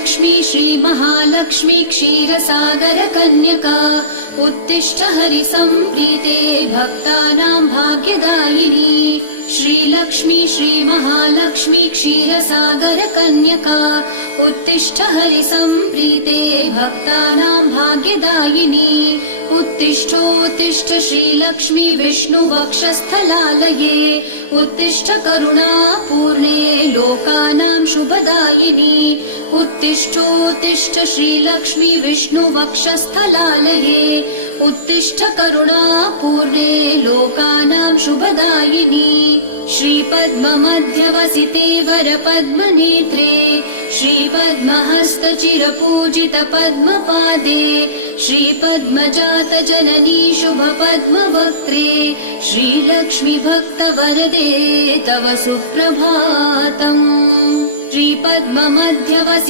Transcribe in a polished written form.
श्रीलक्ष्मी श्रीमहालक्ष्मी क्षीरसागरकन्यका उत्तिष्ठ हरिसम्प्रीते भक्तानां भाग्यदायिनी। श्रीलक्ष्मी श्रीमहालक्ष्मी क्षीरसागरकन्यका उत्तिष्ठ हरिसम्प्रीते भक्तानां भाग्यदायिनी। उत्तिष्ठोत्तिष्ठ श्रीलक्ष्मी विष्णुवक्षस्थलालये उत्तिष्ठ करुणापूर्णे लोकानां शुभदायिनी। उत्तिष्ठोत्तिष्ठ श्रीलक्ष्मी विष्णुवक्षस्थलालये उत्तिष्ठ करुणापूर्णे लोकानां शुभदायिनी। श्रीपद्ममध्यवसिते वरपद्मनेत्रे श्रीपद्महस्तचिरपूजितपद्मपादे श्रीपद्मजातजननी शुभपद्मवक्त्रे श्रीलक्ष्मी भक्तवरदे तव सुप्रभातम्। श्रीपद्ममध्यवसिते